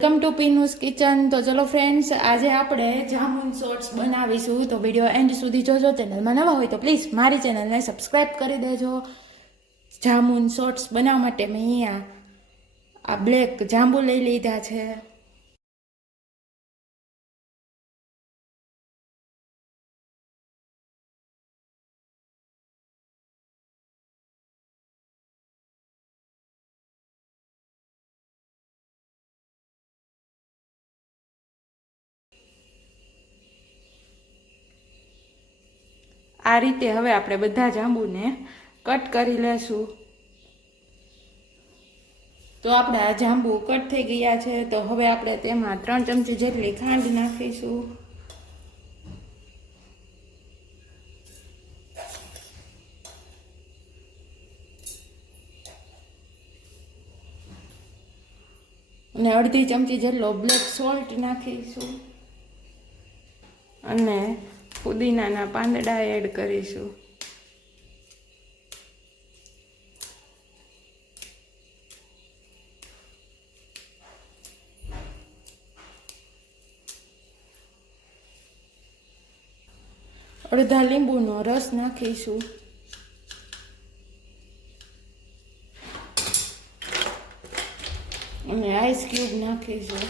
Welcome to પીનુસ kitchen. તો ચલો friends, આજે આપણે જામુન શોર્ટ્સ બનાવીશું, તો વિડીયો એન્ડ સુધી જોજો। ચેનલમાં નવા હોય તો પ્લીઝ મારી ચેનલને સબસ્ક્રાઈબ કરી દેજો। જામુન શોર્ટ્સ બનાવવા માટે મેં અહીંયા આ બ્લેક જાંબુ લઈ લીધા છે। આ રીતે હવે આપણે બધા જાંબુને કટ કરી લેશું। તો આપણે આ જાંબુ કટ થઈ ગયા છે, તો હવે આપણે તેમાં 3 ચમચી જેટલી ખાંડ નાખીશું। અને અડધી ચમચી જેટલો બ્લેક સોલ્ટ નાખીશું અને પુદીનાના પાંદડા એડ કરીશું। અડધા લીંબુનો રસ નાખીશું અને આઈસ ક્યુબ નાખીશું।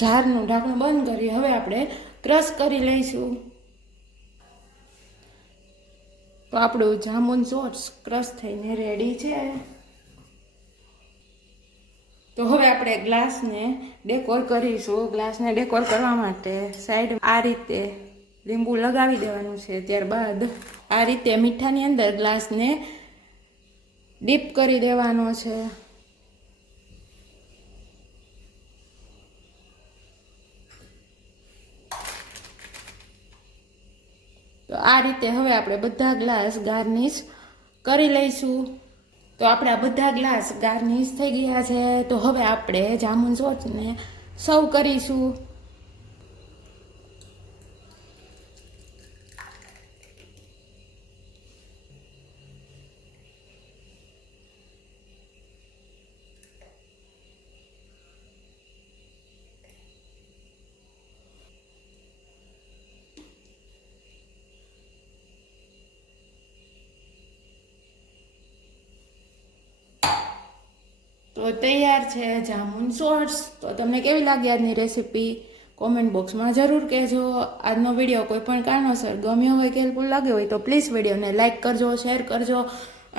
જારનું ઢાંકણું બંધ કરી હવે આપણે ક્રશ કરી લઈશું। તો આપણું જામુન શોર્ટ્સ ક્રશ થઈને રેડી છે। તો હવે આપણે ગ્લાસને ડેકોર કરીશું। ગ્લાસને ડેકોર કરવા માટે સાઈડ આ રીતે લીંબુ લગાવી દેવાનું છે। ત્યારબાદ આ રીતે મીઠાની અંદર ગ્લાસને ડીપ કરી દેવાનો છે। તો આ રીતે હવે આપણે બધા ગ્લાસ ગાર્નિશ કરી લઈશું। તો આપણા બધા ગ્લાસ ગાર્નિશ થઈ ગયા છે। તો હવે આપણે જામુન શોર્ટ્સને સર્વ કરીશું। તો તૈયાર છે જામુન શોર્ટ્સ। તો તમને કેવી લાગી આજની રેસીપી કોમેન્ટ બોક્સમાં જરૂર કહેજો। આજનો વિડીયો કોઈ પણ કારણોસર ગમ્યો હોય કે હેલ્પફુલ લાગ્યો હોય તો પ્લીઝ વિડીયોને લાઇક કરજો, શેર કરજો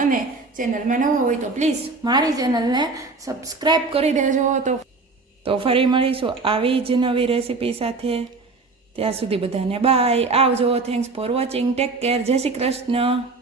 અને ચેનલમાં નવા હોય તો પ્લીઝ મારી ચેનલને સબસ્ક્રાઈબ કરી દેજો। તો ફરી મળીશું આવી જ નવી રેસીપી સાથે। ત્યાં સુધી બધાને બાય, આવજો। Thanks for watching, take care, જય શ્રી કૃષ્ણ।